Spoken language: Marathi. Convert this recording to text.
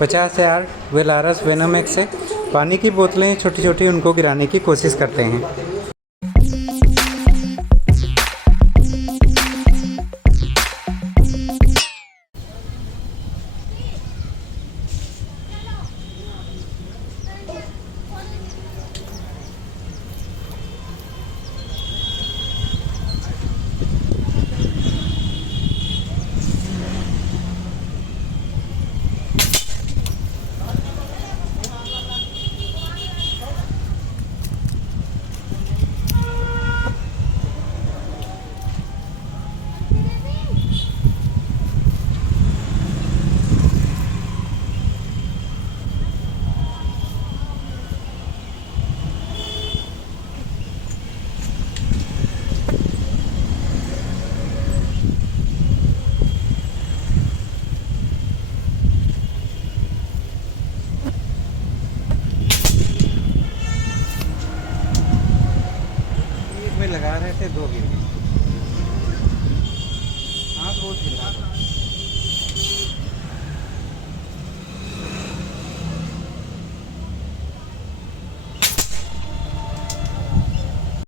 50 यार्ड वेलारस वेनोमेक्स से पानी की बोतलें छोटी छोटी उनको गिराने की कोशिश करते हैं। एक में लगा रहे थे, 2 गिर गई।